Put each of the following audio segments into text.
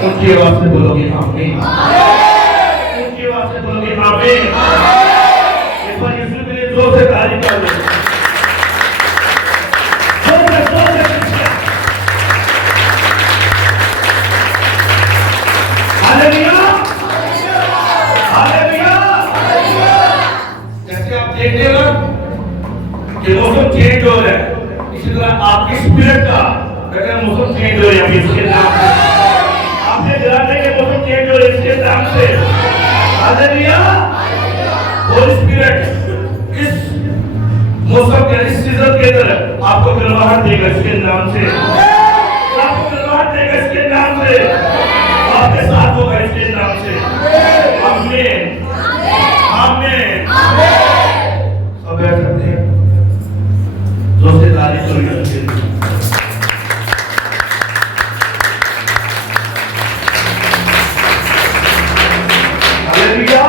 ऊंची आवाज से बोलोगे आमीन। ऊंची आवाज से बोलोगे आमीन। एक बार यीशु के लिए जोर से तारीफ कर लो। Hallelujah, hallelujah. जैसे आप देखते हो कि मौसम चेंज हो रहा है, इसी तरह आपकी स्पिरिट का मौसम चेंज हो रहा है इसके नाम से। आपने जाने के मौसम चेंज हो रहा है इसके नाम से। हालेलुया। होली स्पिरिट इस मौसम के इस सीजन के अंदर आपको गिरवाहट देगा इसके नाम से। आपको गिरवाहट देगा इसके नाम से। आपके साथ होगा इसके नाम से। आमीन, आमीन। सब बैठ सकते हैं। जोर से तारीफ करेंगे। हालेलुया।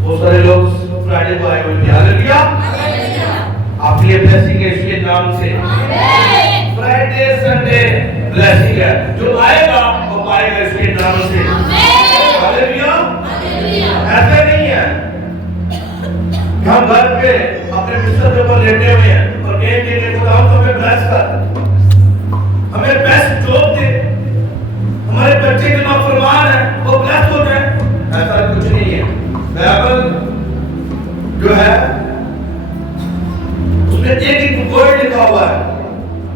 बहुत सारे लोग फ्राइडे को आए हुए हैं। हालेलुया। आपके लिए ब्लेसिंग है इसके नाम से। फ्राइडे संडे ब्लेसिंग है, जो आएगा वो पाएगा इसके नाम से। हालेलुया। ऐसा नहीं है हम घर पे अपने बिस्तर के ऊपर लेटे हुए हैं और कहेंगे खुदा तो हमें ब्लेस कर, हमें बेस्ट जॉब दे, हमारे बच्चे के नाफरमान है वो ब्लेस हो जाए। ऐसा कुछ नहीं है। बाइबल जो है उसमें एक वर्ड लिखा हुआ है,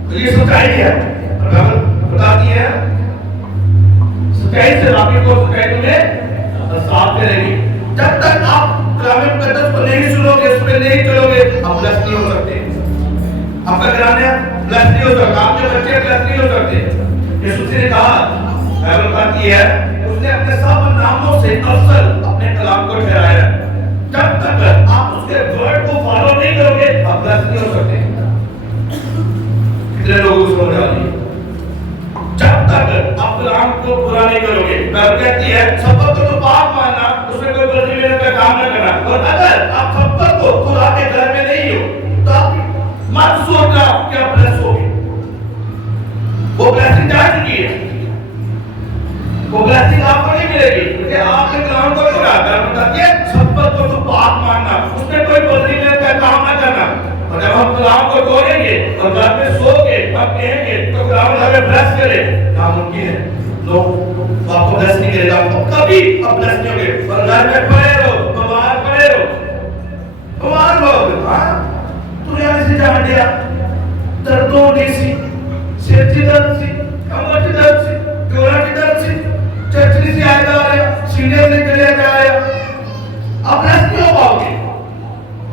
तो ये सच्चाई है। और बाइबल बताती है सच्चाई से आपकी को सच्चाई में साथ करेगी। जब तक आप कलाम मुकद्दस को नहीं सुनोगे, उस पे नहीं चलोगे, आप ब्लेस नहीं हो सकते। आपका घराना ब्लेस नहीं हो सकता, आपके बच्चे ब्लेस नहीं हो सकते। यीशु ने कहा, बाइबल बताती है उसने अपने सब नामों से अफसल अपने कलाम को ठहराया। जब तक आप उसके वर्ड को फॉलो नहीं करोगे, आप ब्लेस नहीं हो सकते। कितने लोगों को समझ आ रही है? जब तक आप कलाम को पूरा नहीं करोगे, बाइबल कहती है शपथ को तो पाप मानना, उसमें कोई गलती मेरे का काम न करना। और अगर आप शपथ को खुदा के घर में नहीं हो तो आप मत सोचना कि आप ब्लेस होगे। वो ब्लेसिंग जा चुकी है, वो ब्लेसिंग आपको नहीं मिलेगी क्योंकि आपने कलाम को पूरा करना। शपथ को तो पाप मानना, उसमें कोई गलती मेरे का काम न करना। और जब हम कलाम को तोड़ेंगे और घर में सोओगे, हम कहेंगे तो कलाम हमें ब्लेस करे, नामुमकिन है। नो, आपको ब्लेस नहीं करेगा, तो कभी आप ब्लेस नहीं होगे। और घर में पड़े रहो, बीमार पड़े रहो, बीमार लोग, हाँ तू यहाँ से जान दिया, दर्दों सी, सिर की दर्द सी, कमर की दर्द सी, जोड़ा की दर्द सी, चचरी सी आ जा रहा है, सीने से चले जा रहा है, आप ब्लेस नहीं हो पाओगे।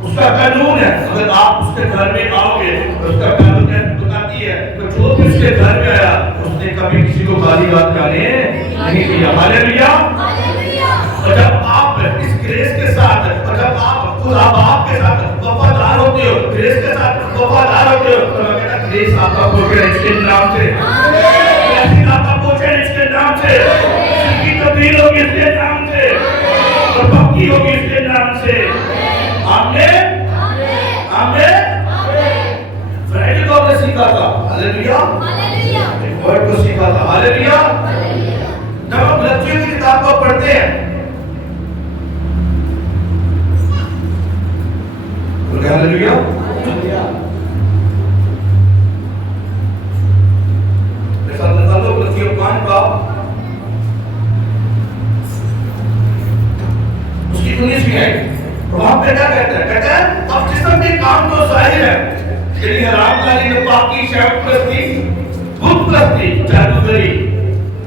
उसका कानून है, अगर आप उसके घर में आओगे, उसका कानून बताती है तो जो भी उसके घर में आया उसने कभी किसी को गाली बात करने नहीं दिया। हालेलुया। और जब आप इस ग्रेस के साथ और जब आप खुदा बाप के साथ वफादार होते हो, ग्रेस के साथ वफादार होते हो, तो मैं कहता ग्रेस आपका पहुंचे इसके नाम से, ब्लेसिंग आपका पहुंचे इसके नाम से, जिंदगी तब्दील होगी इसके नाम से, और पक्की होगी इसके नाम से। आमीन, आमीन। फ्राइडे को आपने सीखा था, हालेलुया, एक वर्ड को सीखा था, हालेलुया। जब हम लक्ष्यों की किताब को पढ़ते हैं, हालेलुया, ऐसा निकाल लो लक्ष्यों 5 का उसकी 19वीं आयत। वहां पे क्या कहता है? कहता है अब जिस्म के काम तो जाहिर है, यानी हरामकारी, नापाकी, शैतानप्रस्ती, बुतप्रस्ती, जादूगरी,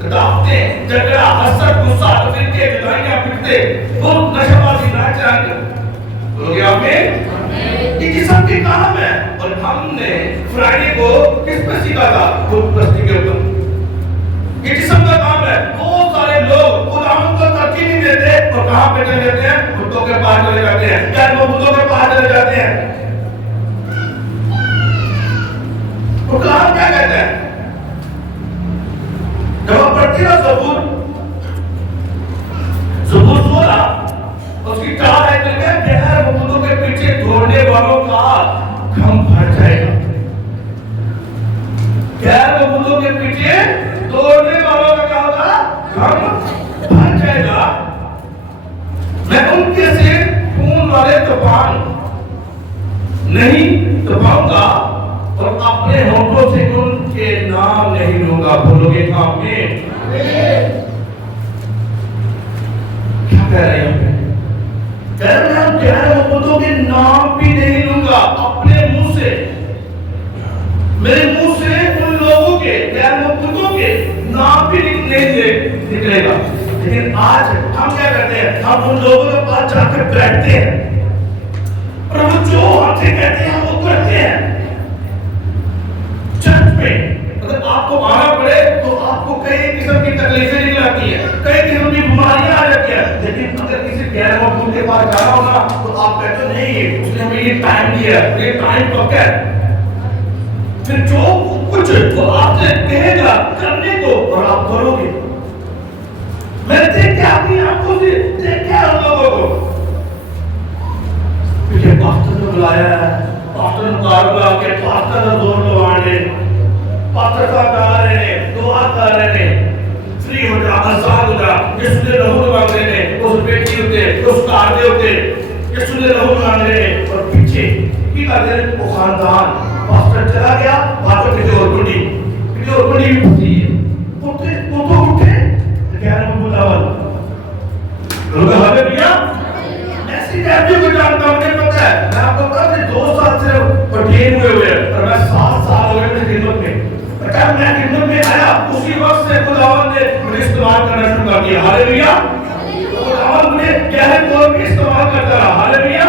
कदावतें, झगड़ा, हसद, गुस्सा, फिरके, जुदाइयां, फिरते, बुत, नशाबाजी, नाचगान। बोलोगे आमीन? ये जिस्म के काम है। और हमने फ्राइडे को किस पर सीखा था? बुतप्रस्ती के ऊपर। ये जिस्म का काम है। बहुत सारे लोग खुदावंद को तरजीह नहीं देते और कहां पे चले जाते हैं? बुतों के पास चले जाते हैं, या वो बुतों के पास चले जाते हैं। तो कलाम क्या कहता है? जब आप पढ़ते हो ज़बूर 16 उसकी 4 आयत में बुतों के पीछे दौड़ने वालों का काम भर जाएगा। मैं उनके से खून वाले तूफान नहीं तूफाऊंगा और अपने होठों से उनके नाम नहीं लूंगा। बोलोगे आमीन? क्या कह रहे हैं? कह रहे हैं गैर मोहब्बतों के नाम भी नहीं लूंगा अपने मुंह से। मेरे मुंह से उन लोगों के गैर मोहब्बतों के नाम भी नहीं निकलेगा। लेकिन आज हम क्या करते हैं? हम उन लोगों के पास जाकर बैठते हैं और वो जो हमसे कहते हैं वो करते हैं। चर्च में अगर आपको आना पड़े तो आपको कई किस्म की तकलीफें निकल आती है, कई किस्म की बीमारियां आ जाती है। लेकिन अगर किसी गैर मौजूद के पास जाना हो ना तो आप कहते हो नहीं, उसने हमें ये टाइम दिया, ये टाइम पक्का है। फिर जो कुछ वो आपसे कहेगा करने को और आप करोगे। मैं देख के अपनी आंखों से देख के उन लोगों को मुझे पास्टर ने बुलाया है, पास्टर ने कार बुला के पास्टर का जोर लगाने, पास्टर साहब आ रहे हैं, दुआ कर रहे हैं, फ्री हो जा, आजाद हो जा। यीशु ने लहू मांग रहे हैं, उस बेटी होते, उस कार दे होते, यीशु ने लहू मांग रहे हैं और पीछे की कर रहे हैं वो खानदान। पास्टर चला गया, बातों किसी और बुढ़ी भी उठी है, उठे वो तो उठे गैर मुदावल लोग हमें भैया ऐसी कैबियों को जानता हूं। मुझे पता है, मैं आपको बता दूं 2 साल से पठेन हुए हैं और मैं 7 साल हो गए मेरी खिदमत में। अगर मैं खिदमत में आया उसी वक्त से खुदावंद ने मुझे इस्तेमाल करना शुरू कर दिया। हालेलुया। खुदावंद मुझे गहरे तौर पे इस्तेमाल करता रहा। हालेलुया।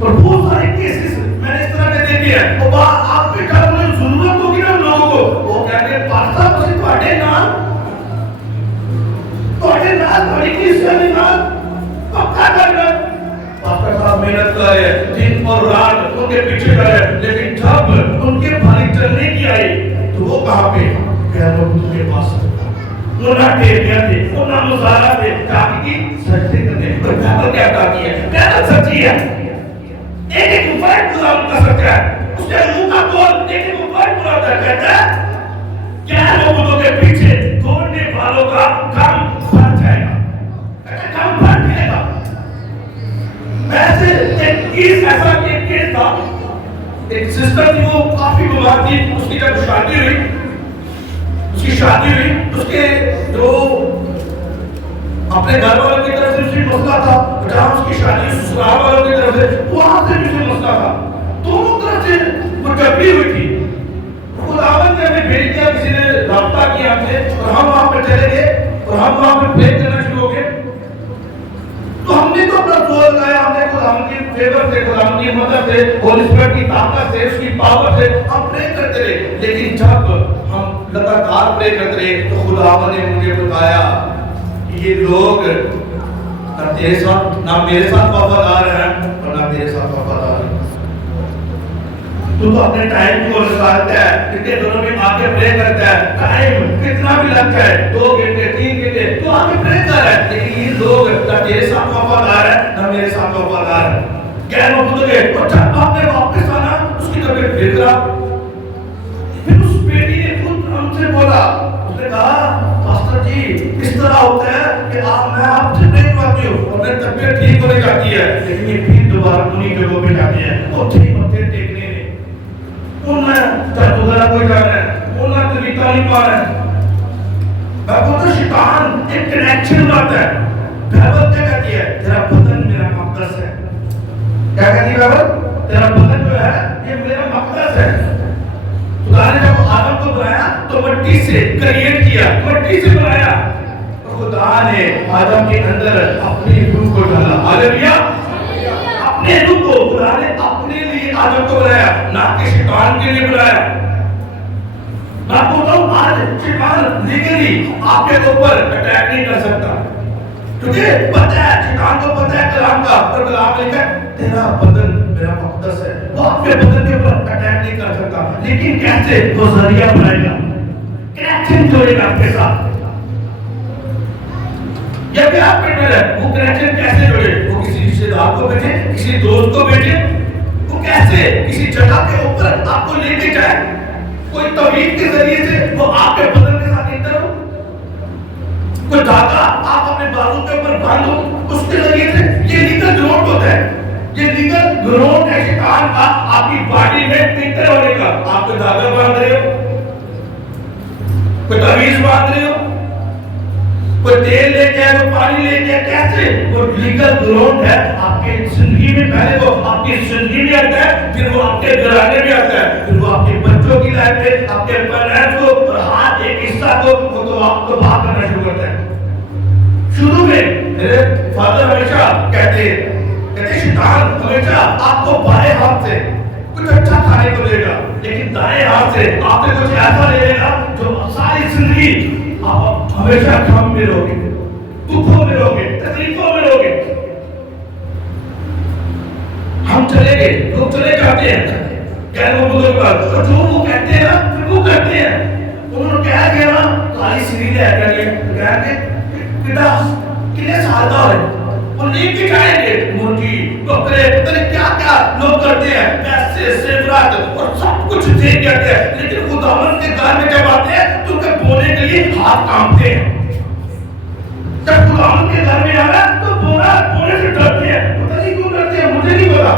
और बहुत सारे केसेस मैंने इस तरह के देखे हैं। और आप बेटा मुझे जरूरत होगी ना लोगों को, वो कहते हैं पास्टर ਤੁਸੀਂ ਤੁਹਾਡੇ ਨਾਲ बड़ी क्रिश्चियन नाल पक्का करना। पास्टर साहब मेहनत कर रहे हैं दिन और रात उनके पीछे कर रहे हैं, लेकिन जब उनके भारी चलने की आई तो वो कहां पे गैर मौजूद के पास वो ना टेरिया थे, वो ना मुजारा थे, काफी सच्चे करने पर बाइबल क्या कहती है? क्या सच्ची है? एक वर्ड पूरा उनका सच्चा है। उसके मुंह का बोल एक वर्ड पूरा कहता है गैर मौजूदों के पीछे दौड़ने वालों का काम भर जाएगा, काम भर जाएगा। वैसे एक केस था, एक सिस्टर थी, वो काफी बीमार थी। उसकी जब शादी हुई उसके जो अपने घर वालों की तरफ से उसकी मसला था, जहाँ उसकी शादी ससुराल वालों की तरफ से वहां से भी मसला था। दोनों तरफ से वो जबरी हुई थी। खुदावंद ने हमें भेज दिया, किसी ने राब्ता किया हमसे और हम वहां पर चले गए और हम वहां पर प्रे करना शुरू हो गए। तो हमने तो अपना जोर लगाया, हमने खुदावंद की फेवर से, खुदावंद की मदद से, होली स्पिरिट की ताकत से, उसकी पावर से हम प्रे करते रहे। लेकिन जब हम लगातार प्रे करते रहे तो खुदावंद ने मुझे बताया कि ये लोग ना तेरे साथ ना मेरे साथ वफादार हैं और ना तेरे साथ वफादार हैं। तू तो अपने टाइम को निकालता है, इतने दोनों में आके प्रे करता है, टाइम कितना भी लगता है 2 घंटे 3 घंटे तो आके प्रे कर रहा है। लेकिन ये लोग ना तेरे साथ वफादार है ना मेरे साथ वफादार है। गैर मौजूद के और जब आपने वापस आना उसकी तबीयत फिर खराब। फिर उस बेटी ने खुद हमसे बोला, उसने कहा पास्टर जी इस तरह होता है कि मैं आपसे प्रे करती हूँ और मेरी तबीयत ठीक होने जाती है, लेकिन ये फिर दोबारा उन्हीं जगहों पे जाती है और ठीक मत्थे टेकने उन्हें कोई जा रहा है, उन्हें तरीका नहीं पा रहा है। तो शैतान एक कनेक्शन बनाता है। बाइबल क्या कहती है? तेरा बदन मेरा मकदस है। क्या कहती है बाइबल? तेरा बदन जो है ये मेरा मकदस है। खुदा ने जब आदम को बनाया तो मिट्टी से क्रिएट किया, मिट्टी से बनाया। तो खुदा ने आदम के अंदर अपनी रूह को डाला। हालेलुया। अपने रूह को खुदा ने अपने लिए आदम को बनाया, ना कि शैतान के लिए बनाया। मैं बोलता हूँ आज शैतान लीगली आपके ऊपर अटैक नहीं कर सकता, क्योंकि पता है, शैतान को पता है कलाम का, और कलाम लिखा है तेरा बदन मेरा मकदस है। वो आपके बदन के ऊपर अटैक नहीं कर सकता, लेकिन कैसे? वो जरिया बनाएगा, कनेक्शन जोड़ेगा आपके साथ। जब आप बेटर है वो कनेक्शन कैसे जोड़े? वो किसी रिश्तेदार को भेजे, किसी दोस्त को भेजे, वो कैसे किसी जगह के ऊपर आपको लेके जाए, कोई तवीज के जरिए से वो आपके बदन के साथ इंटर हो। कोई धागा आप अपने बाजू के ऊपर बांधो, उसके जरिए से ये लीगल ग्रोथ होता है। ये लीगल ग्रोथ है शैतान का आपकी बॉडी में टिकते होने का। आप कोई धागा बांध रहे हो, कोई तवीज बांध रहे हो, कोई तेल लेके आए, कोई पानी लेके आए, कैसे? वो लीगल ग्रोथ है आपके जिंदगी में। पहले वो आपकी जिंदगी में आता है, फिर वो आपके घराने में आता है, फिर वो आपके बच्चों की लाइफ में, आपके पेरेंट्स को और हाथ एक हिस्सा को वो तो आपको भाग करना शुरू करता है। शुरू में मेरे फादर हमेशा कहते शैतान हमेशा आपको बाएं हाथ से कुछ अच्छा खाने को देगा, लेकिन दाएं हाथ से आपसे कुछ ऐसा ले लेगा जो सारी जिंदगी आप हमेशा गम में रहोगे, दुखों में रहोगे, तकलीफों में रहोगे। हम चले गए, लोग चले जाते हैं, क्या वो बुजुर्ग तो जो वो कहते हैं ना फिर वो करते हैं। उन्होंने क्या किया ना, काली सीढ़ी ले आकर कह के बेटा कितने साल का है, वो लेके जाएंगे मुर्गी बकरे पता नहीं क्या क्या लोग करते हैं, पैसे सेवरात और सब कुछ दे जाते हैं, लेकिन खुदावंद के घर में जब आते हैं तो उनके बोने के लिए हाथ कांपते हैं। जब खुदावंद के घर में आ रहा तो बोने से डरते हैं, पता नहीं क्यों डरते हैं, मुझे नहीं पता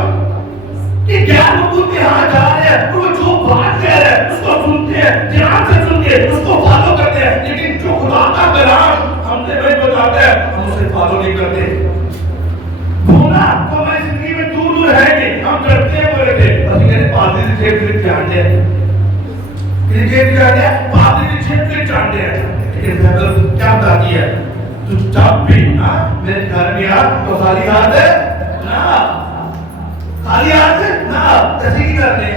कि ज्ञान बुद्धि के हाथ जा रहे हैं, वो जो बात कह रहे हैं उसको सुनते हैं, ध्यान से सुनते हैं, उसको फॉलो करते हैं, लेकिन जो खुदा का कलाम हमसे वही बताता है हम उसे फॉलो नहीं करते। बोला तो हमारी जिंदगी में दूर दूर है नहीं, हम डरते हैं बोले थे अभी कहते पादरी से जेब जानते हैं, जेब जानते हैं, पादरी से जेब जानते हैं, लेकिन बाइबल क्या बताती है? तू जब भी मेरे घर में आ तो खाली हाथ है ना, खाली हाथ है ना, कैसे की करने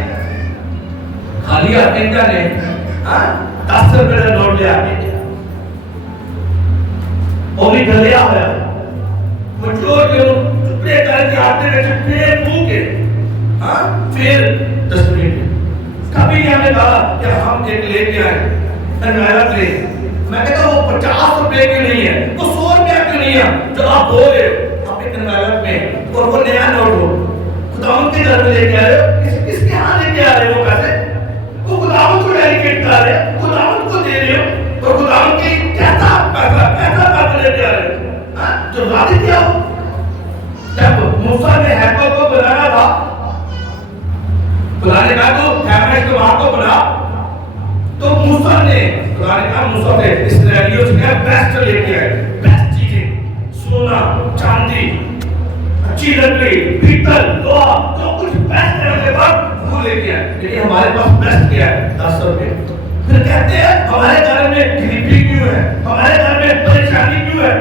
खाली हाथ नहीं जाने, 10 रुपए का नोट ले आके वो भी गलिया है मचोर के टुकड़े करके आते हैं, चुपड़े फूके फिर 10 मिनट। कभी हमने कहा कि हम एक लेके आए नया ले, मैं कहता वो 50 रुपए की नहीं है, वो 100 रुपए की नहीं है जो आप हो रहे हो आपके कन्वेलर में, और वो नया नोट हो खुदावंद के घर में लेके आ रहे हो, किसके यहाँ लेके आ रहे हो पैसे? वो खुदावंद को डेडिकेट कर रहे हो, खुदावंद को दे रहे हो, और खुदावंद की कैसा पैसा लेके आ रहे हो जो राजी किया हो। जब मूसा ने हैको को बनाया था, खुदा ने कहा तो हैमेश को वहां को बना, तो मूसा ने खुदा ने कहा मूसा से इस्राएलियों से बेस्ट लेके आए, बेस्ट चीजें, सोना चांदी अच्छी लकड़ी पीतल लोहा जो कुछ बेस्ट है उनके पास वो लेके आए, लेकिन हमारे पास बेस्ट क्या है? 10 रुपए। फिर कहते हैं हमारे घर में गरीबी क्यों है, हमारे घर में परेशानी क्यों है,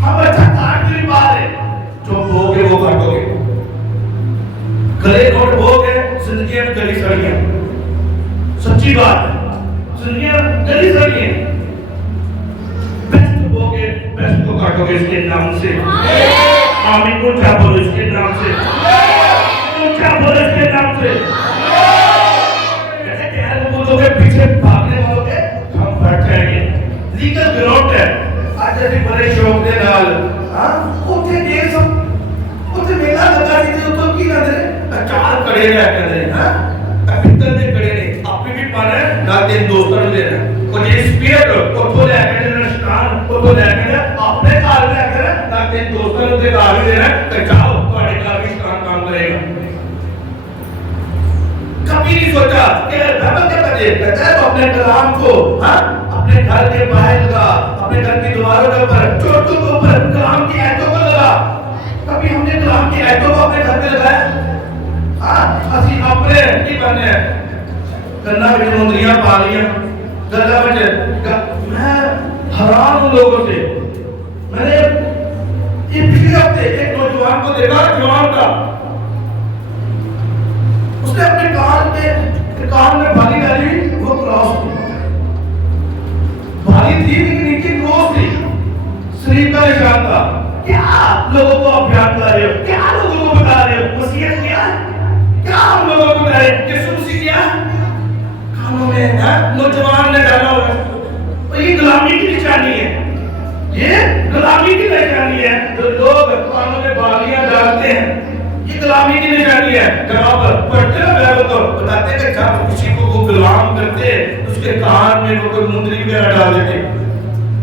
हम अच्छा काट नहीं पा रहे, जो भोगे वो काटोगे, गले नोट भोगे, जिंदगी में गली सड़ियां, सच्ची बात है, जिंदगी में गली सड़ियां, बेस्ट भोगे बेस्ट को काटोगे इसके नाम से। आमीन को क्या बोलो इसके नाम से, क्या बोलो इसके नाम से। ऐसे कहने बोलो के पीछे भागने वालों के हम बैठ जाएंगे। लीगल ग्रोथ है आज जैसे बड़े शौक दे नाल उठे ये सब उठे मेला लगा दी तो की ना दे चार कड़े रह कहते पित्तल दे कड़े ने आपने भी पाना है ना तीन दोस्तों ने देना और ये स्पिरिट को तो लेके देना स्टान को तो लेके अपने घर में लेके ना तीन दोस्तों ने देना भी देना तो जाओ तुम्हारे का भी काम करेगा। कभी नहीं सोचा कि बाइबल क्या कहता है अपने कलाम को अपने घर के बाहर लगा, अपने घर की दीवारों के ऊपर, चोटों के ऊपर कलाम की आयतों को लगा। कभी हमने कलाम की आयतों को अपने घर पे लगाया? असि अपने की बने गन्ना में मुंदरियां पा लिया गला में। मैं हैरान हूं लोगों से। मैंने ये पिछले हफ्ते एक नौजवान को देखा, जवान था, उसने अपने कान में भाली डाली, वो क्रॉस थी, भाली थी लेकिन नीचे क्रॉस थी, शरीर का निशान था। क्या लोगों को आप बयान कर रहे हो, क्या लोगों को बता रहे हो? वसीयत किया है क्या हम लोगों को बता रहे हैं कि सुनसी किया कानों में नौजवान ने डाला हुआ है। ये गुलामी की निशानी है, ये गुलामी की निशानी है। जो लोग कानों में बालियां डालते हैं ये गुलामी की निशानी है। जब आप पढ़ते हो बाइबल तो बताते हैं कि जब किसी को वो गुलाम करते उसके कान में वो कोई मुंदरी वगैरह डाल देते,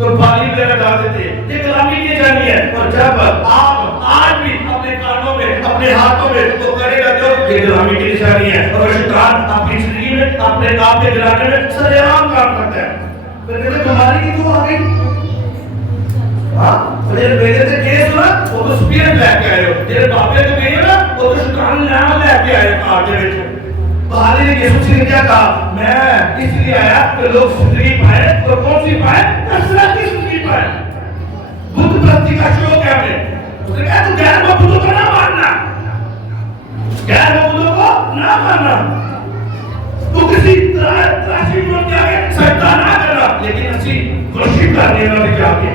तो बाली वगैरह डाल देते हैं। ये गुलामी की जानी है। और जब आप आज भी अपने कानों में, अपने हाथों में वो करेगा जो ये गुलामी की निशानी है। और शैतान आपकी जिंदगी में, अपने काम के गिराने में सरेआम काम करता है। फिर कहते तुम्हारी की तो आ गई, हाँ तेरे बेटे से केस हुआ, वो तो स्पीयर लेके आए हो। तेरे बापे को गई ना, वो तो शैतान नाम लेके आए कार के ਵਿੱਚ। बाली ने यीशु से क्या कहा, मैं इसलिए आया कि लोग जिंदगी पाए। और कौन सी पाए? कसरत की जिंदगी पाए। बुद्ध प्रति का शौक है हमें। उसने कहा तू गैर मजदूरों को ना मारना, गैर मजदूरों को ना मारना, तू किसी त्रासी को जाके सजदा ना करना। लेकिन असि वर्शिप करने वाले जाके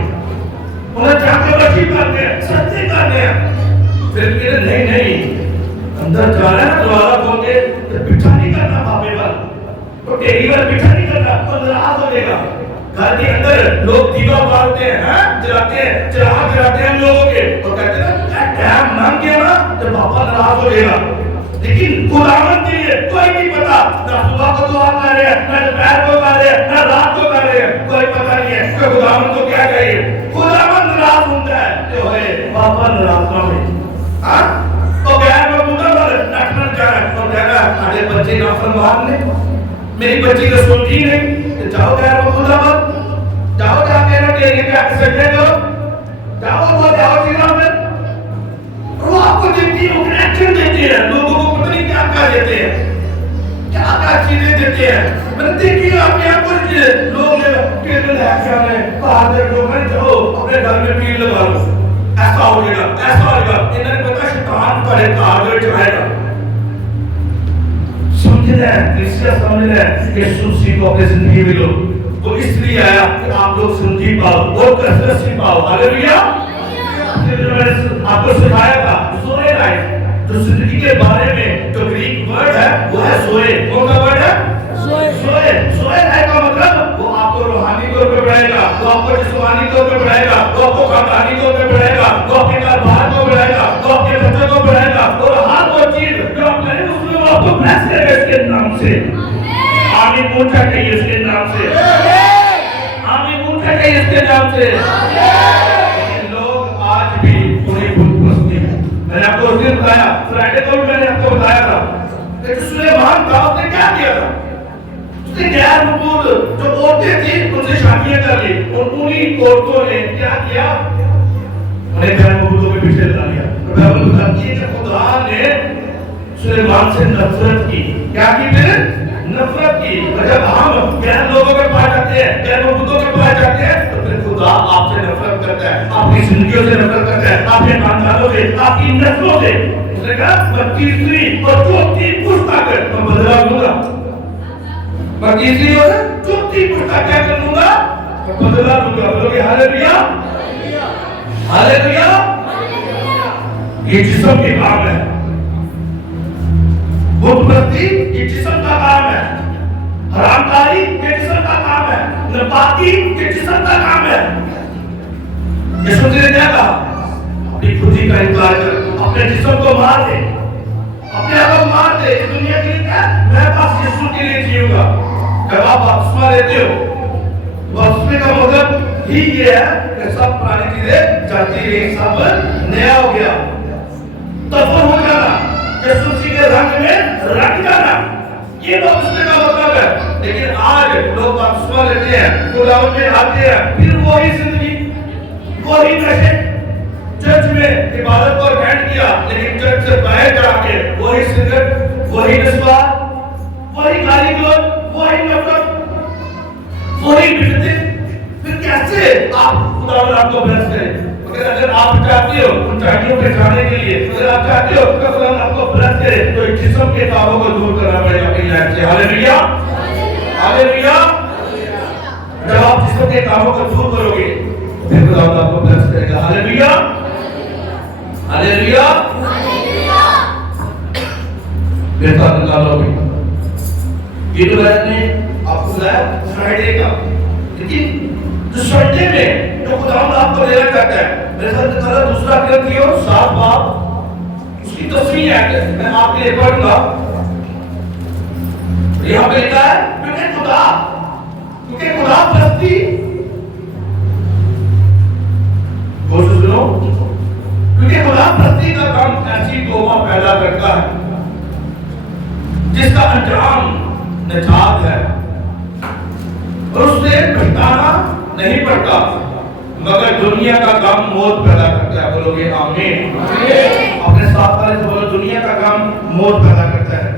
उन्हें जाके वर्शिप करते हैं, सजदे करते हैं। फिर कहते नहीं नहीं, अंदर जाना है ना द्वारा खोल के, पीछा नहीं करना बापे पर, तो तेरी पर पीछा नहीं करना, तो नाराज हो जाएगा। घर के अंदर लोग दीवा बालते हैं, जलाते हैं, चिराग जलाते हैं लोगों के, तो कहते हैं ना टाइम नाम किया ना तो बापा नाराज हो जाएगा। लेकिन खुदावन के लिए कोई नहीं पता, ना सुबह को दुआ कर रहे हैं, ना दोपहर को कर रहे हैं, ना रात को कर रहे हैं, कोई पता नहीं है कि खुदावन को क्या चाहिए। खुदावन नाराज होता है जो है बापा नाराज ना हो। हाँ तो गैर मौजूदा पर नटना जाना और कहना अरे बच्चे नाफरमान ने, मेरी बच्ची तो सुनती नहीं, तो जाओ गैर मौजूदा पर, जाओ जाके ना टेरी पे आके सजदे करो, जाओ वो जाओ सीधा में। वो आपको देखती है, कनेक्शन देती है, लोगों को पता नहीं क्या क्या देते हैं, क्या क्या चीजें देते हैं। मैंने देखी आपने आपको लोग केबल है क्या है, बाहर से लोग हैं जाओ अपने घर में पील लगा लो, ऐसा हो जाएगा, ऐसा हो जाएगा। इन्हें पता शैतान पर कार में चढ़ाएगा। समझ रहे हैं, क्रिश्चियन समझ रहे हैं कि सुसी को अपनी जिंदगी में लो। वो इसलिए आया कि आप लोग समझी पाओ और कसरत सीख पाओ। हालेलुया। आपको सिखाया था सोए लाइफ, जो जिंदगी के बारे में जो ग्रीक वर्ड है वो है सोए। कौन सा वर्ड है? सोए। सोए सोए लाइफ का मतलब वो आपको रूहानी तौर पे बढ़ाएगा, वो आपको जिस्मानी तौर पे बढ़ाएगा, वो आपको खानदानी तौर पे बढ़ाएगा, वो आपके कारोबार को बढ़ाएगा, वो आपके बच्चों को बढ़ाएगा। और हर वो चीज जो आप करें उसमें वो आपको ब्लेस करेगा इसके नाम से। आमीन ऊंचा कहिए इसके नाम से, आमीन ऊंचा कहिए इसके नाम से। मैंने आपको उस दिन बताया, फ्राइडे को भी मैंने आपको बताया था कि सुलेमान था, उसने क्या किया था? उसने गैर मौजूद जो औरतें थी उनसे शादियां कर ली, और उन्हीं औरतों ने क्या किया? उन्हें गैर मौजूदों के पीछे लगा लिया। तो बाइबल बताती है कि खुदा ने सुलेमान से नफरत की। क्या की? फिर नफरत की। जब हम गैर लोगों के पास जाते हैं, गैर मौजूदों के पास जाते हैं, तो फिर खुदा आपसे नफरत करता है, आपकी जिंदगियों से नफरत करता है, आपके खानदानों से, आपकी नस्लों से। उसने कहा मैं तीसरी और चौथी पुस्तक मैं बदला लूंगा, मैं तीसरी और चौथी पुस्तक क्या कर लूंगा? मैं बदला लूंगा। बोलोगे हालेलुया, हालेलुया। ये जिस्म के काम है, बुतपरस्ती ये जिस्म का काम है, हरामकारी ये जिस्म का काम है, नापाकी ये जिस्म का काम है। यीशु ने क्या कहा? अपनी खुदी का इनकार कर, अपने जिस्म को मार दे, अपने आप को मार दे। इस दुनिया के लिए क्या? मैं बस यीशु के लिए जीऊंगा। जब आप बपतिस्मा लेते हो, बपतिस्मे का मतलब ही ये है कि सब पुरानी चीजें जाती रही, सब नया हो गया, तब हो जाना, यीशु के रंग में रंग जाना, ये बपतिस्मे का मतलब है। लेकिन आज लोग बपतिस्मा लेते हैं, खुदावंद में आते हैं, फिर वही जिंदगी, वही नशे, चर्च में इबादत को अटेंड किया, लेकिन चर्च से बाहर जाके वही सिगरेट, वही नशा, वही गाली गलौज, वही नफरत, वही बिदअतें। फिर कैसे आप खुदावंद आपको ब्लेस करें? अगर आप चाहते हो उन चाहियों पे जाने के लिए, अगर आप चाहते हो कि खुदा आपको ब्लेस करे, तो इस जिस्म के कामों को दूर करना पड़ेगा अपनी लाइफ से। Hallelujah, hallelujah. जब आप जिस्म के कामों को दूर करोगे, फिर खुदा आपको ब्लेस करेगा। Hallelujah, hallelujah. बेटा निकालोगे ये तो मैंने आपको बताया फ्राइडे का, लेकिन जो संडे में जो खुदावंद आपको लेना चाहता है, मेरे साथ निकाला दूसरा ग्रंथियों 7 बाब, उसकी तस्वीर है, मैं आपके लिए पढ़ूंगा। यहाँ पे लिखा है क्योंकि खुदा परस्ती सुनो, क्योंकि खुदा प्रस्ती का काम ऐसी तौबा पैदा करता है जिसका अंजाम निजात है और उससे घटाना नहीं पड़ता, मगर दुनिया का काम मौत पैदा करता है। बोलोगे आमीन। अपने साथ वाले से बोलो, दुनिया का काम मौत पैदा करता है।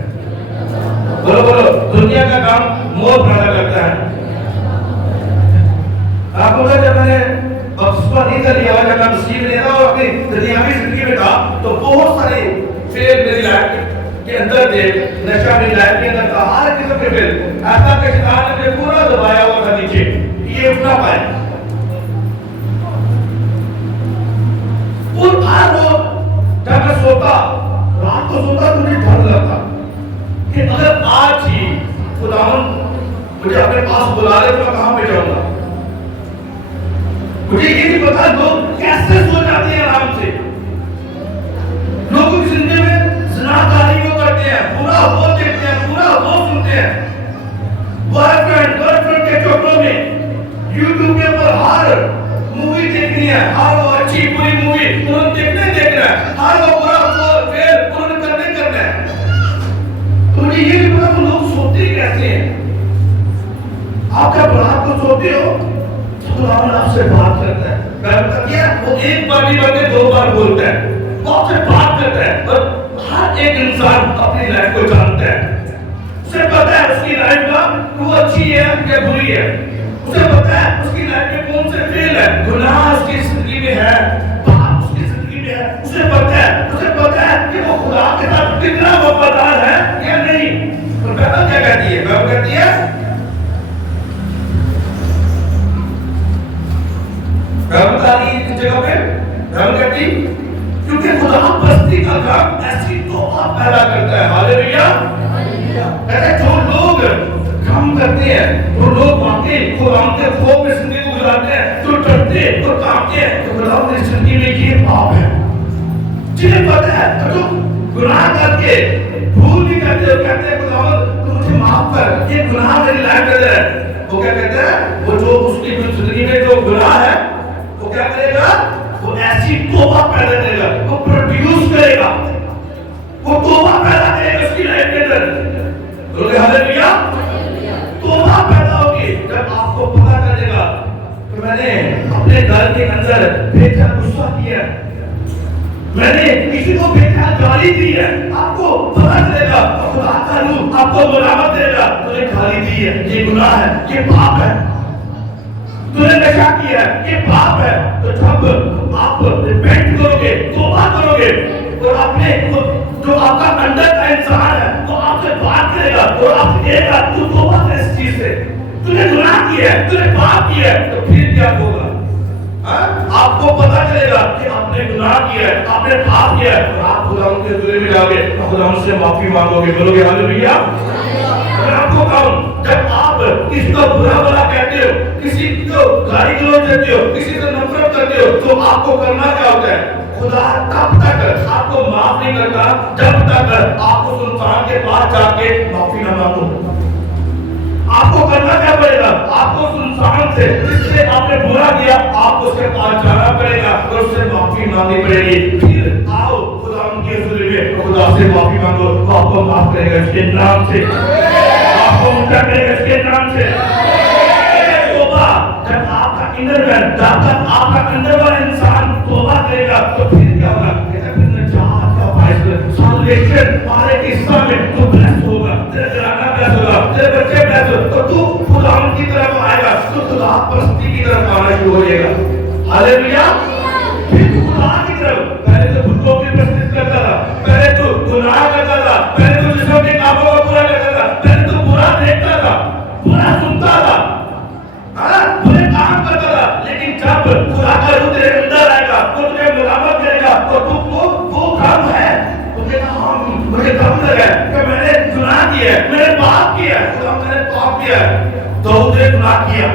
बोलो बोलो, दुनिया का काम मौत पैदा करता है। आपको जब मैंने बपतिस्मा नहीं कर लिया, जब मैं मसीह में था और अपनी दुनियावी जिंदगी में था, तो बहुत सारे फेल मेरी लाइफ के अंदर थे, नशा मेरी लाइफ के अंदर था, हर किस्म के फेल। ऐसा कि शैतान ने मुझे पूरा दबाया हुआ था नीचे, ये उठ ना पाए। और हर रोज जब मैं सोता, रात को सोता तो मुझे डर लगता कि अगर आज ही खुदावन मुझे अपने पास बुला ले तो मैं कहां पे जाऊंगा। मुझे ये नहीं पता लोग कैसे सो जाते हैं आराम से। लोगों की जिंदगी में ज़िनाकारी को करते हैं, पूरा वो देखते हैं, पूरा वो सुनते हैं, बॉयफ्रेंड गर्लफ्रेंड के चक्करों में यूट्यूब के ऊपर हर मूवी देखनी है, हर वो अच्छी बुरी मूवी उन्होंने देखना है, हर वो बुरा वो फेल उन्होंने करना है। तो मुझे ये नहीं पता वो लोग सोते कैसे हैं। आप जब रात को सोते हो खुदावन आपसे बात करता है। मैं बता दिया, वो एक बार नहीं बल्कि दो बार बोलता है, वो आपसे बात करता है। और हर एक इंसान अपनी लाइफ को जानता है, उसे पता है उसकी लाइफ का वो अच्छी है या बुरी है, उसे पता है उसकी लाइफ में कौन से फेल है, गुनाह उसकी जिंदगी में है, पाप उसकी जिंदगी में है, उसे पता है कि वो खुदा के साथ कितना वफादार है या नहीं। तो बाइबल क्या कहती है? बाइबल कहती है इस जगह पे कहती, क्योंकि खुदा बस्ती का काम ऐसी तौबा पैदा करता है। हालेलुया। कहते जो लोग काम करते हैं, जो लोग वाकई खुदा के खौफ में जिंदगी को गुजारते हैं, जो डरते और कांपते हैं, तो खुदा की जिंदगी में ये पाप है। जिन्हें पता है जो गुनाह करके भूल नहीं करते, कहते हैं खुदा तू मुझे माफ कर, ये गुनाह मेरी लाइफ में है। वो क्या कहते हैं? वो जो उसकी जिंदगी में जो गुनाह है वो क्या करेगा? वो ऐसी तौबा पैदा करेगा, वो प्रोड्यूस करेगा, वो तौबा पैदा करेगा उसकी लाइफ के अंदर। बोलोगे हालेलुया। तौबा पैदा होगी जब आपको पता चलेगा कि मैंने अपने घर के अंदर बेकार गुस्सा किया, मैंने किसी को बेकार गाली दी है, आपको पता चलेगा, खुदा का रूह आपको मलामत देगा, तूने गाली दी है, ये गुनाह है, ये पाप है, तूने नशा किया है, ये पाप है। तो जब आप रिपेंट करोगे, तौबा करोगे, और अपने जो आपका अंदर का इंसान है वो आपसे बात करेगा और आपसे कहेगा तू तौबा कर इस चीज से, तूने गुनाह किया है, तूने पाप किया है, तो फिर क्या होगा? आपको पता चलेगा कि आपने गुनाह किया है, आपने पाप किया है, और आप खुदा के हुजूर में जाओगे, खुदा उनसे माफी मांगोगे। बोलोगे हालेलुया। मैं आपको कहूं, जब आप किसी को बुरा भला कहते हो, किसी को गाली गलौज देते हो, किसी से नफरत करते हो, तो आपको करना क्या होता है? खुदा तब तक आपको माफ नहीं करता जब तक आपको सुल्तान के पास जाके माफी ना मांगो। आपको करना क्या पड़ेगा? आपको सुल्तान से जिससे आपने बुरा किया, आपको उसके पास जाना पड़ेगा और उससे माफी मांगनी पड़ेगी। फिर आओ खुदा के हुजूर में, खुदा से माफी मांगो, वो आपको माफ करेगा इसके नाम से, आपको मुक्ता करेगा इसके नाम से। तौबा जब आपका इनर मैन, जब आपका अंदर वाला इंसान तौबा करेगा, तो फिर क्या होगा? कहते फिर निजात का फैसला, साल्वेशन हमारे हिस्सा में तो ब्लेस होगा, तेरा घराना ब्लेस होगा, तेरे बच्चे ब्लेस होगा, तो तू खुदा की तरफ आएगा, तो खुदा परस्ती की तरफ आना शुरू हो जाएगा। हालेलुया। फिर तू खुदा की तरफ, पहले तो भूतों की परस्ती करता था, पहले तो गुनाह करता था, पहले तो जिस्म के कामों को पूरा करता था, पहले तो बुरा देखता था, बुरा सुनता था, बुरे काम करता था। लेकिन जब खुदा का रूह तेरे अंदर आएगा, तो तुझे मुलाकात करेगा, तो तू वो काम है, तुझे मुझे दम लगा कि मैंने गुनाह किया है, मैंने पाप किया है, खुदा मैंने पाप किया है, तो उसने गुनाह किया।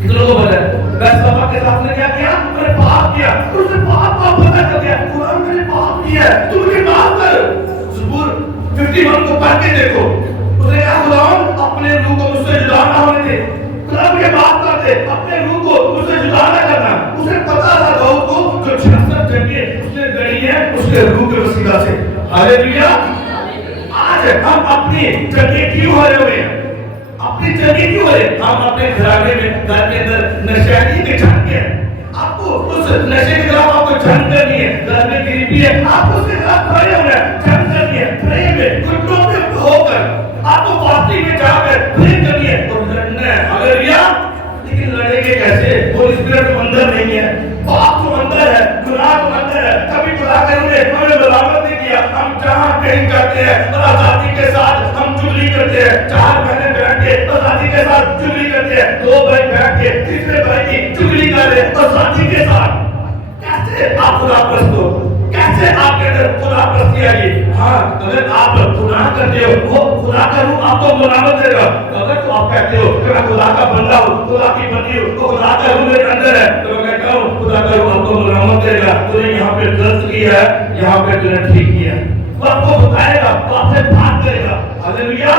कितने लोगों को पता है? बैतसबा के साथ ने क्या किया? मैंने पाप किया, तो उसने पाप का पता कर दिया, खुदा मैंने पाप किया है, तू मुझे माफ कर। ज़बूर 51 को पढ़ के देखो, उसने कहा खुदा अपने रूह को मुझसे जुदा ना होने दे, खुदा मुझे माफ कर दे, अपने रूह को मुझसे जुदा ना करना। उसे पता था दाऊद को जगह उसने गढ़ी है उसके रूह के वसीला से। हालेलुया। आज हम अपनी जगह क्यों हारे हुए हैं? अपनी जगह क्यों है? हम अपने घराने में, घर के अंदर नशेड़ी के छान के आपको उस नशे के खिलाफ आपको जंग करनी है। घर में गरीबी है, आप उसके खिलाफ खड़े होना है, जंग करनी है। प्रेम में घुटनों में होकर आपको पार्टी में जाकर प्रेम करनी है और लड़ना है। हालेलुया। लेकिन लड़ेंगे कैसे? होली स्पिरिट तो अंदर नहीं है, पाप तो अंदर है, गुनाह तो अंदर है। कभी खुदा करूंगे हमें बराबर नहीं किया। हम जहां कहीं जाते हैं और आजादी के साथ हम चुगली करते हैं। चार बहनें बैठ के आजादी के साथ चुगली करते हैं, दो भाई बैठ के तीसरे भाई की चुगली कर रहे हैं आजादी के साथ। कैसे आप खुदा परस्त हो? कैसे आपके अंदर खुदा परस्ती आई? हाँ, अगर आप गुनाह करते हो वो खुदा का रूह आपको मुलामत देगा। अगर तो आप कहते हो कि मैं खुदा का बंदा हूँ, खुदा की बंदी हूँ, तो खुदा का रूह मेरे अंदर है, तो मैं कहता हूँ खुदा का रूह आपको मुलामत देगा। तूने यहाँ पे गलत किया है, यहाँ पे तूने ठीक किया है, वो आपको बताएगा, वो आपसे बात करेगा। हालेलुया।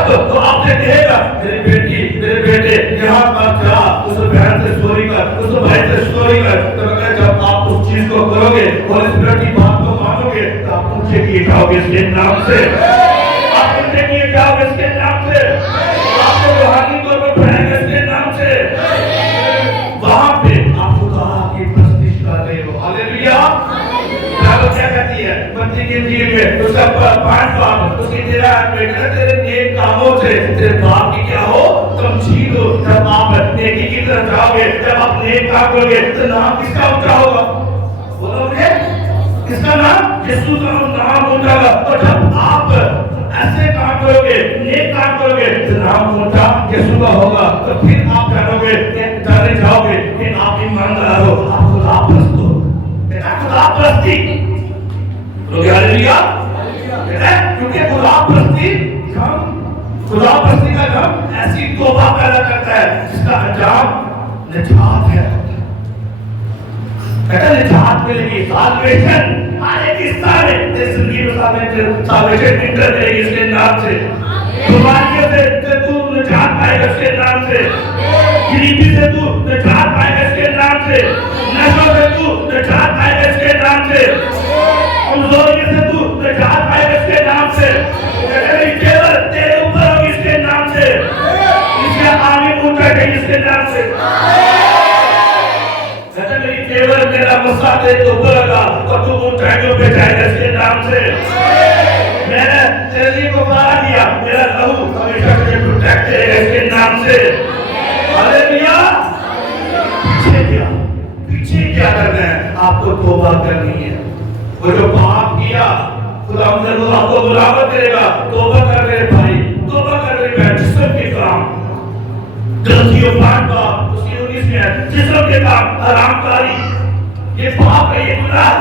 तो आपसे कहेगा मेरी बेटी मेरे बेटे यहाँ पर जा, उस बहन से सॉरी कर, उस भाई से सॉरी कर। तो मैं जब आप उस चीज को करोगे और इस बेटी की बात को मानोगे तो आप ऊंचे किए जाओगे इसके नाम से। आप ऊंचे किए जाओगे इसके नाम से। आपको रूहानी तौर पर बढ़ाएंगे इसके नाम से। वहां पे आप खुदा की प्रस्तुति कर रहे हो। हालेलुया। क्या कहती है बच्चे के जीवन में उसका 5 बाप उसकी तेरा बेटा तेरे नेक कामों से तेरे बाप की क्या हो तुम छीन लो। जब आप नेकी की तरफ जाओगे, जब आप नेक काम करोगे तो नाम किसका ऊंचा होगा? बोलोगे किसका नाम? यीशु का नाम ऊंचा होगा। और जब आप ऐसे काम करोगे, नेक काम करोगे तो नाम ऊंचा यीशु का होगा। तो फिर आप जाने जाओगे कि आप ईमानदार हो, आप खुदा परस्त हो। खुदा परस्ती हालेलुया। क्योंकि खुदा परस्ती का काम ऐसी तौबा पैदा करता है जिसका अंजाम निजात है। कहता निजात मिलेगी, साल्वेशन आएगी। सारे इस जिंदगी में साल्वेशन इंटर करेगी इसके नाम से। बीमारियों से तू निजात पाएगा इसके नाम से। गरीबी से तू निजात पाएगा इसके नाम से। नशा से तू निजात पाएगा इसके नाम से। कमजोरी से तू निजात पाएगा इसके नाम से। केवल तेरे ऊपर होगी इसके नाम से। इसके आगे ऊंचा कहीं इसके नाम से। मेरी केवल मेरा मसा तेरे ऊपर लगा और तू ऊंचाइयों पे जाएगा इसके नाम से। मैंने तेरे लिए को बना दिया, मेरा लहू हमेशा तुझे प्रोटेक्ट करेगा इसके नाम से। हालेलुया। पीछे क्या करना है? आपको तौबा करनी है। वो जो पाप किया खुदा जरूर आपको मुलाकात करेगा। तौबा कर मेरे भाई, तौबा कर मेरी बहन। जिस्म के काम गलतियों पापा उसकी 19 में है। जिस्म के काम हरामकारी, ये पाप है, ये गुनाह।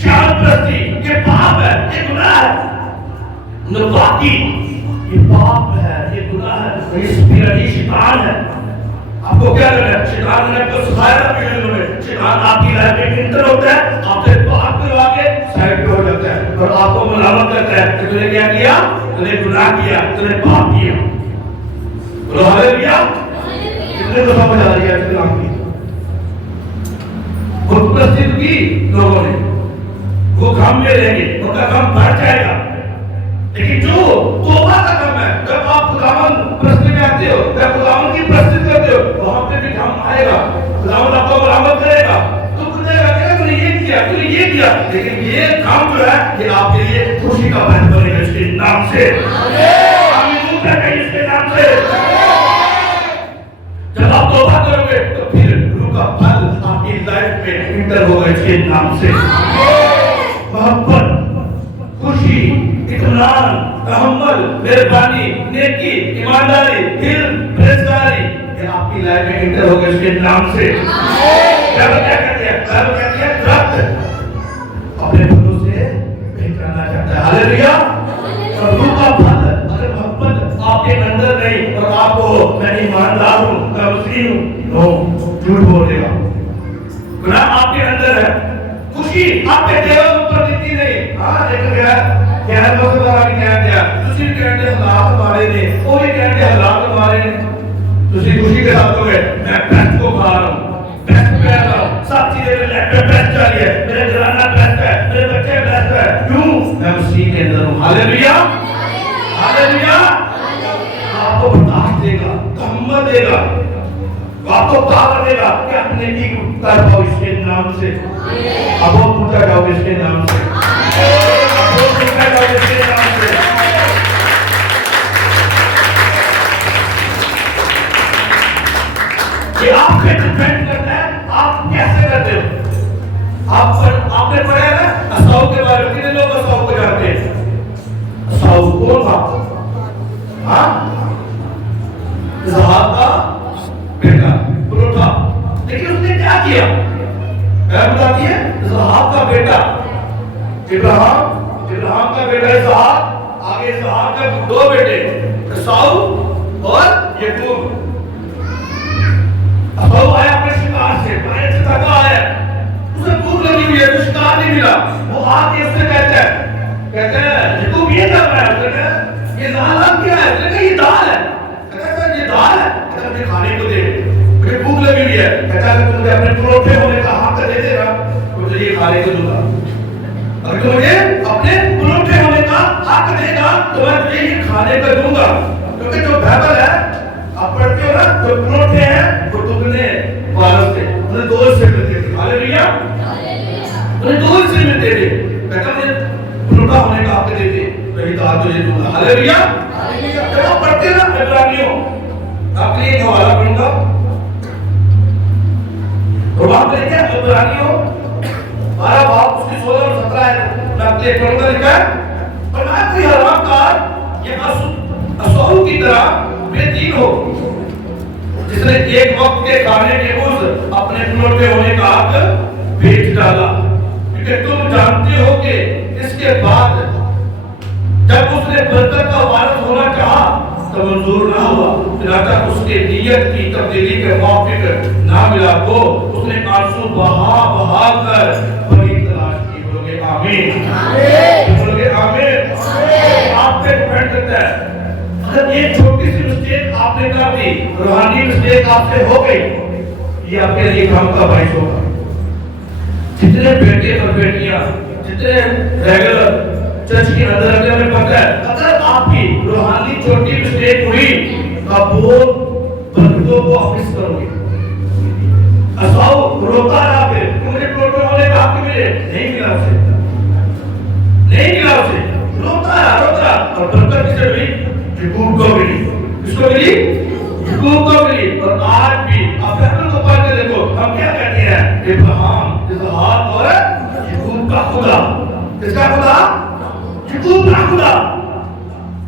शान प्रस्ती ये पाप है, ये गुनाह है। नफाकी ये पाप है, ये गुनाह है। ये स्पिरिट शैतान है। आपको क्या करना है? शैतान ने आपको सिखाया था पहले में। शैतान आपकी लाइफ में इंटर होता है, आपसे बात करवा के साइड पे हो जाता है और आपको मुलामत करता है कि तूने क्या किया? तूने गुनाह किया, तूने पाप किया। बोलो हालेलुया। कितने को समझ आ रही है इस काम की? खुद प्रसिद्ध की लोगों ने वो काम में रहेंगे, उनका काम बढ़ जाएगा। लेकिन जो तौबा का काम है, जब आप खुदावन प्रस्तुति में आते हो, जब खुदावन की प्रस्तुति करते हो, वहां पे भी काम आएगा। खुदावन आपको बराबर करेगा। तो खुदा कहेगा तूने ये किया, तूने ये किया। लेकिन ये काम जो है ये आपके लिए खुशी का बहन बनेगा इसके नाम से। आमीन करेगा इसके नाम से। जब आप तौबा करोगे तो फिर रूह का फल आपकी लाइफ में इंटर होगा इसके नाम से। मोहब्बत, खुशी, इत्मीनान, रहमत, मेहरबानी, नेकी, ईमानदारी, हिल्म, परहेजगारी ये आपकी लाइफ में इंटर होगा इसके नाम से। क्या कहते हैं? रक्त अपने फलों से पहचाना जाता है। हालेलुया। और रूह का फल अगर मोहब्बत आपके अंदर नहीं और आपको मैं ईमानदार हूँ, मैं मुस्लिम हूँ, झूठ बोलेगा। गुनाह आपके अंदर है, खुशी आपके देवर ऊपर दिखती नहीं। हाँ देख गया क्या लोग भी कहते हैं तुसी कहते हालात मारे ने, वो भी कहते हालात मारे ने। तुसी खुशी के साथ हो गए मैं बेस्ट को खा रहा हूँ, बेस्ट पहन रहा हूँ, सब चीजें मेरे लाइफ में बेस्ट जा रही है, मेरे घराना बेस्ट है, मेरे बच्चे बेस्ट है। क्यों? मैं उसी के अंदर हूँ। Hallelujah, hallelujah. आपको बर्दाश्त देगा, हिम्मत देगा, आपको ताकत देगा कि अपने की कर पाओ इसके नाम से। अब वो पूछा जाओ इसके नाम से, अब वो पूछा जाओ इसके नाम से। ये आप पे डिपेंड करता है, आप कैसे करते हो। आपने पढ़ा है ना असाऊ के बारे में, कितने लोग असाऊ को जानते हैं? असाऊ कौन था? हाँ, इज़हाक का बेटा पुरोठा। लेकिन उसने क्या किया? क्या बताती है? इज़हाक का बेटा इब्राहिम का बेटा इज़हाक, आगे इज़हाक के दो बेटे असाऊ और याकूब। असाऊ आया अपने शिकार से, बाहर से थका आया, उसे भूख लगी हुई है, तो शिकार नहीं मिला। वो आके उससे कहता है याकूब ये कर रहा है? उसने कहा ये दाल क्या है? उसने कहा ये दाल है। कहता है ये दाल है? कहता मुझे खाने को दे, मुझे भूख लगी हुई है। कहता है तुम मुझे अपने परोठे होने का हक दे देना तो तुझे ये खाने को दूंगा। अगर तुम मुझे अपने परोठे होने का हक देगा तो मैं तुझे ये खाने को दूंगा। क्योंकि जो बाइबल है आप पढ़ते हो ना, जो परोठे हैं वो दुगने वालों से, उन्हें दो से मिलते थे। हालेलुया, उन्हें दो से मिलते थे। कहता मुझे परोठा होने का हक दे दे, मैं ये दाल तुझे दूंगा। हालेलुया। जब आप पढ़ते हैं ना इब्रानियों, आपके लिए एक हवाला पढ़ूंगा, तो वहां पर लिखा है इब्रानियों 12 बाब उसकी 16 और 17 है, मैं आपके लिए पढ़ूंगा। लिखा है पर मैं कोई हरामकार या असूल की तरह बेदीन हो, जिसने एक वक्त के खाने के उस अपने परोठे होने का हक बेच डाला। क्योंकि तुम जानते हो कि इसके बाद जब उसने बरकत का वारिस होना चाहा तो मंजूर ना हुआ, चुनांचे उसके नियत की तब्दीली के मौके ना मिला तो उसने आंसू बहा कर बड़ी तलाश की। बोलोगे आमीन, बोलोगे आमीन। आप पे डिपेंड करता है। अगर एक छोटी सी मिस्टेक आपने कर दी, रूहानी मिस्टेक आपसे हो गई, ये आपके लिए काम का बाइस होगा। जितने बेटे और बेटियां जितने रेगुलर चर्च की नजर रखने में पता है, अगर आपकी रूहानी छोटी मिस्टेक हुई तो आप वो बरकतों को मिस करोगे। असाऊ रोता रहा, फिर मुझे परोठे होने का हक मिले, नहीं मिला उसे, नहीं मिला उसे, रोता रहा और बरकत किसे मिली? याकूब को मिली। किसको मिली? याकूब को मिली। और आज भी आप बाइबल को पढ़ के देखो, हम क्या कहते हैं? इब्राहिम, इज़हाक और याकूब का खुदा। किसका खुदा? याकूब का खुदा।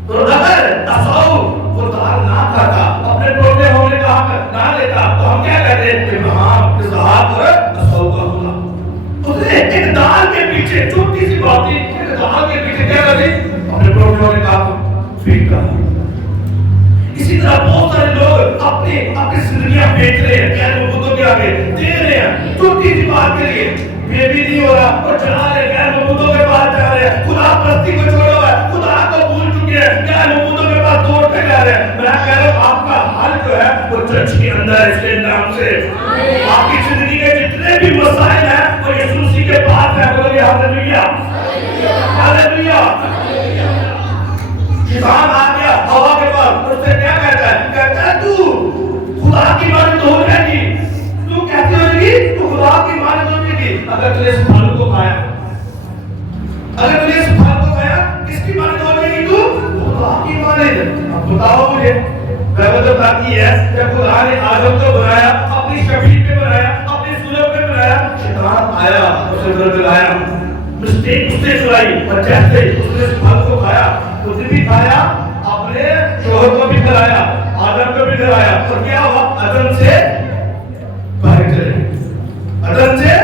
तो अगर असाऊ वो दाल ना खाता, अपने परोठे होने का हक ना लेता, तो हम क्या कहते हैं? इब्राहिम, इज़हाक और असाऊ का खुदा। उसने एक दाल के पीछे, छोटी सी बात थी, एक दाल के पीछे क्या कर दी? अपने परोठे होने का हक बेच डाला। इसी तरह बहुत सारे लोग अपनी जिंदगियां बेच रहे हैं, गैर मबूदों के आगे दे रहे हैं, छोटी सी बात के लिए बेबी नहीं हो रहा और चला रहे, गैर मबूदों के पास जा रहे हैं, खुदा परस्ती को छोड़ो है, खुदा को भूल चुके हैं, गैर मबूदों के पास दौड़ते जा रहे हैं। मैं कह रहा हूं आपका हल जो है वो चर्च के अंदर है। इसके नाम से आपकी जिंदगी के जितने भी मसाइल हैं वो यीशु मसीह के पास है। बोलिए हालेलुया, हालेलुया। किसान आ गया हवा के पास, उससे क्या कहता है? कहता है तू खुदा की माने तो हो जाएगी। तू कैसे होगी? तू खुदा की माने तो होगी अगर तूने इस फल को खाया। अगर तूने इस फल को खाया, किसकी माने तो होगी? तू खुदा की माने। अब बताओ मुझे, बाइबल बताती है जब खुदा ने आदम को बनाया, अपनी शबीह पे बनाया, अपनी सूरत पे बनाया, शैतान आया, उसे बरगलाया, मिस्टेक उसने चुराई और जैसे उसने इस फल को खाया, उसने भी खाया, अपने शोहर को भी खिलाया, आदम को भी खिलाया। और क्या हुआ? आदम से बाहर चले, आदम से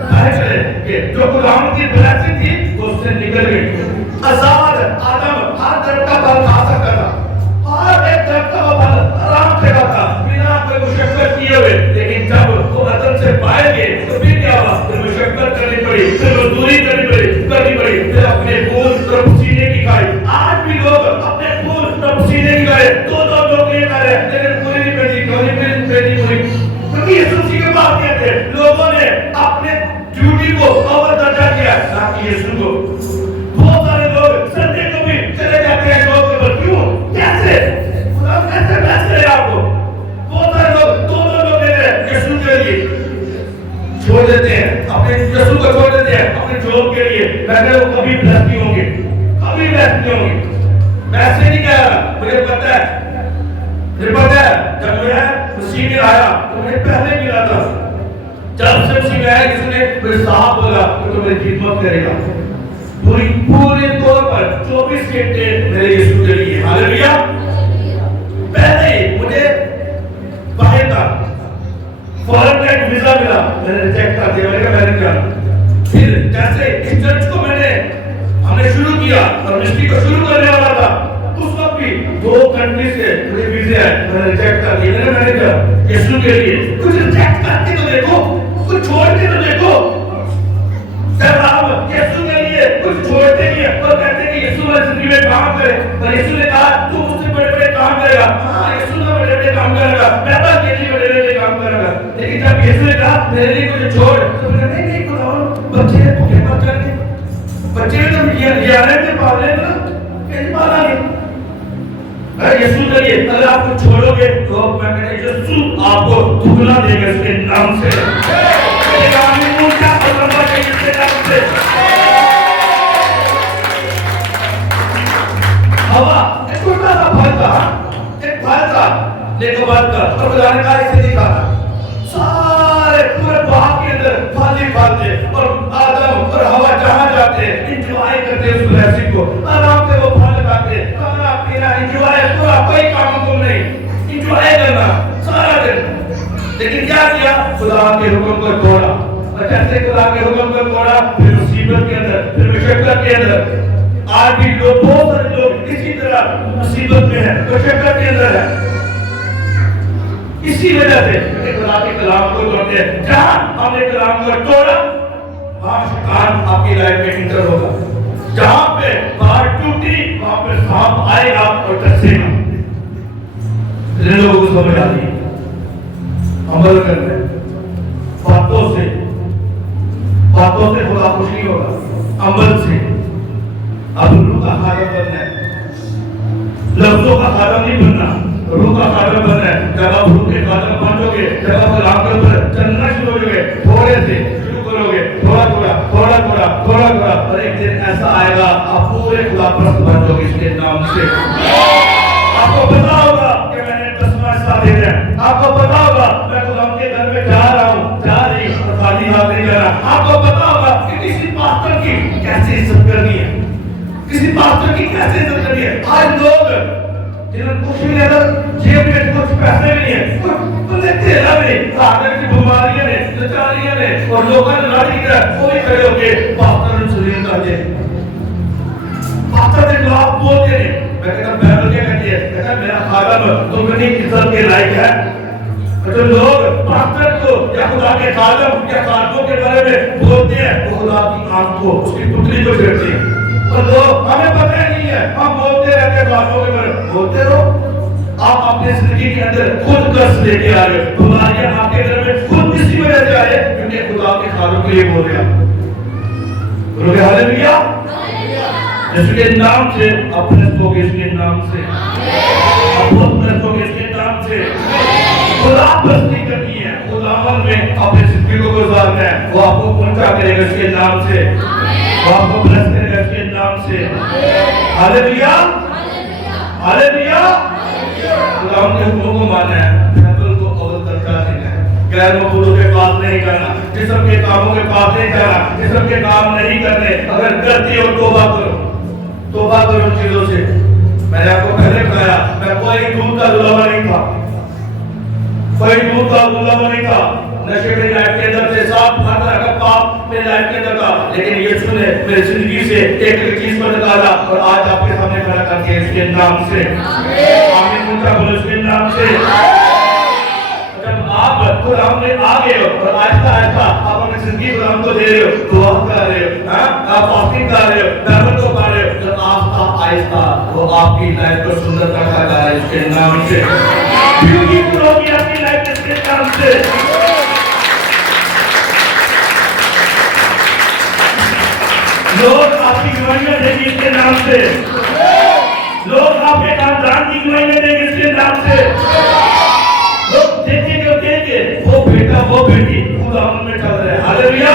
बाहर चले गए। जो खुदावंद की ब्लेसिंग थी वो उससे निकल गई। आजाद आदम हर तरह का फल खा सकता था, हर एक तरह का फल आराम से खाता बिना कोई मुशक्कत किए हुए। लेकिन जब वो आदम से बाहर गए तो फिर क्या हुआ? फिर मुशक्कत करनी पड़ी, फिर मजदूरी करनी पड़ी, फिर अपने खून और पसीने की खाई। आज भी लोग अपने खून और पसीने की खाए, दो लोग ये कर रहे हैं, लेकिन पूरी नहीं पेटी, क्यों नहीं पेटी पूरी? क्योंकि यीशु मसीह के पास क्या थे? लोगों ने मैं कभी ब्लेस नहीं होंगे, कभी ब्लेस नहीं होंगे। मैं ऐसे नहीं कह रहा, मुझे पता है, जब मैं मसीह में आया तो मुझे पहले मिला था, जब से मसीह में आया किसी ने मुझे साफ बोला तो मेरी खिदमत करेगा पूरे तौर पर 24 घंटे मेरे यीशु के लिए। हालेलुया। पहले ही मुझे बाहर था, फॉरेन का एक वीजा मिला, मैंने रिजेक्ट कर दिया, मैंने कहा मैं नहीं जाना। फिर जैसे इस चर्च को हमने शुरू किया और मिनिस्ट्री को शुरू करने वाला था, उस वक्त भी 2 कंट्री से मुझे वीजे आए, मैंने रिजेक्ट कर दिए। मैंने कहा यीशु के लिए कुछ रिजेक्ट करके तो देखो, कुछ छोड़ के तो देखो। जब आप यीशु के लिए कुछ छोड़ते नहीं है तो कहते हैं कि यीशु मेरी जिंदगी में काम करे, पर यीशु ने कहा तू मुझसे बड़े-बड़े काम करेगा। हाँ, यीशु ना बड़े-बड़े काम करेगा, मैं तो अकेले बड़े-बड़े काम करेगा। लेकिन जब यीशु ने कहा मेरे लिए कुछ छोड़, तो मैंने नहीं बच्चे भूखे मर जाएंगे, बच्चे तो यारे में पाले ना, कैसे पाला नहीं। यीशु के लिए अगर आप कुछ छोड़ोगे तो मैं कहता हूं यीशु आपको दुगना देगा इसके नाम से। हवा एक छोटा सा फल था, देखो बात का और खुदाने का इसे दिखा सारे पूरे बाग के अंदर फल ही फल थे, और आदम और हवा जहां जाते एंजॉय करते उस ब्लेसिंग को, आराम से वो फल खाते, खाना पीना एंजॉय, पूरा कोई काम तुम नहीं, एंजॉय करना सारा दिन। लेकिन क्या किया, खुदा के हुक्म को तोड़ा, और जैसे खुदा के हुक्म को तोड़ा फिर मुसीबत के अंदर, फिर मुशक्कत के अंदर। आज भी लोग, बहुत सारे लोग इसी तरह मुसीबत में है, मुशक्कत के अंदर है। इसी वजह से खुदा के कलाम को तोड़ते हैं। जहां हमने कलाम को तोड़ा वहां शैतान आपकी लाइफ में इंटर होगा, जहां पे बाहर टूटी वहां पे सांप आएगा और डसेगा। लोगों को समझ आ रही, अमल करना है, बातों से खुदा खुश नहीं होगा, अमल से। अब रूह का खादम बनना है, लफ्जों का खादम नहीं बनना, रूह का खादम बनना है। जब आप रूह के खादम बनोगे, जब आप कलाम के ऊपर चलना शुरू हो जाओगे, थोड़े से शुरू करोगे, थोड़ा, और एक दिन ऐसा आएगा आप पूरे खुदा परस्त बन जाओगे इसके नाम से। आपको पता होगा कि मैंने 10वां हिस्सा दे दिया, आपको पता होगा मैं खुदा के घर में जा रही और खाली हाथ नहीं जा रहा। आपको पता होगा कि किसी पास्टर की कैसे इज्जत करनी है, किसी पास्टर की कैसे इज्जत करनी है। आज लोग जिन्हें कुछ भी नहीं, जेब में कुछ पैसे भी नहीं है, कुछ तेरा भी नहीं, सागर की बीमारियां ने, लाचारियां ने, और लोगों ने लड़ी कर वो भी खड़े होके पास्टर ने सुनिए कहते हैं, पास्टर के खिलाफ बोलते हैं। मैं कहता बाइबल क्या कहती है, कहता मेरा खादम तुमने इज्जत के लायक है। तो लोग पास्टर को या खुदा के खादम या खादमों के बारे में बोलते हैं, वो खुदा की आंख को, उसकी पुतली को फेरते हैं। और लोग हमें पता नहीं है, हम बोलते रहते हैं बातों के बारे में, बोलते रहो। आप अपने जिंदगी के अंदर खुद कष्ट लेके आ रहे हो, बीमारियां आपके घर में खुद इसी वजह से आ रहे हैं क्योंकि खुदा के खादम के लिए बोल रहे हैं। बोलोगे हालेलुया, यीशु के नाम से, अपने सोगे इसके नाम से, अपने सोगे इसके नाम से। खुदा बस्ती करनी है, खुदावन में अपनी जिंदगी को गुजारना है, वो आपको पहुंचा करेगा इसके नाम से, वो आपको ब्लेस करेगा इसके नाम से। Hallelujah, hallelujah. खुदावन के हुक्मों को मानना है, बाइबल को अव्वल दर्जा देना है, गैर मकबूलों के पास नहीं जाना, जिस्म के कामों के पास नहीं जाना, जिस्म के काम नहीं करने। अगर करती हो तौबा करो उन चीजों से। मैंने आपको पहले बताया, मैं कोई दूध का गुलाम नहीं था, नशे मेरी लाइफ के अंदर से, साफ हर तरह का पाप मेरी लाइफ के अंदर था, लेकिन यीशु ने मेरी जिंदगी से एक चीज को निकाला और आज आपके सामने खड़ा करके इसके नाम से, आमीन उनका बोलो इसके नाम से। जब आप खुदा में आ गए हो और आहिस्ता आप अपनी जिंदगी खुदा को दे रहे हो, दुआ कर रहे हो, आप फास्टिंग कर रहे हो, बाइबल को पढ़ रहे हो, जब आहिस्ता वो आपकी लाइफ को सुंदर करता जा रहा है इसके नाम से, ब्यूटीफुल होगी आपकी लाइफ इसके नाम से। लोग आपकी गवाहियां देंगे इसके नाम से, लोग आपके खानदान की गवाहियां देंगे इसके नाम से। लोग देखेंगे वो बेटा वो बेटी खुदा में चल रहे हैं। हालेलुया।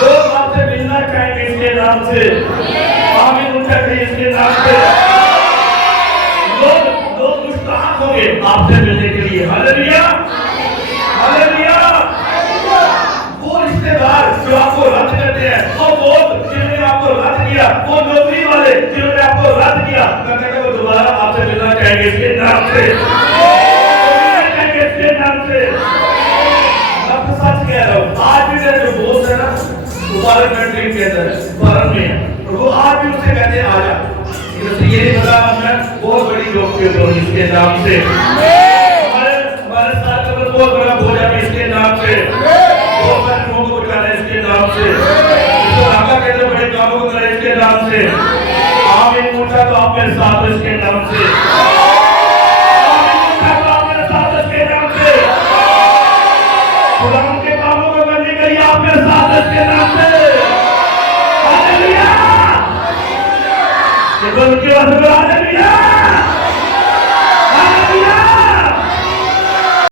लोग आपसे मिलना चाहेंगे इसके नाम से। आमीन ऊंचा करिए इसके नाम से। लोग मुश्ताक होंगे आपसे मिलने के लिए। Hallelujah, hallelujah. वो रिश्तेदार जो आपको रद्द करते हैं, वो दोस्त जिन्होंने आपको रद्द किया, वो नौकरी वाले जिन्होंने आपको रद्द किया, कहते वो दोबारा आपसे मिलना चाहेंगे इसके नाम से। इसके नाम से मैं तो सच कह रहा हूँ, आज भी मेरे जो दोस्त है ना, दोबारा कंट्री के अंदर फॉरेन में है, और वो आज भी उससे कहते हैं आजा। ये नहीं पता मैं बहुत बड़ी जॉब पे हूँ इसके नाम से। हमारे साथ में बहुत बड़ा भोजा भी इसके नाम से, बहुत सारे लोगों को बचाना है इसके नाम से, इसको आका के अंदर बड़े कामों को करें इसके नाम से। आमीन पूछा तो आप मेरे साथ हो इसके नाम से। आमीन पूछा तो आप मेरे साथ हो इसके नाम से। खुदा के कामों को करने के लिए आप मेरे साथ हो इसके नाम से। हालेलुया। ये बोल के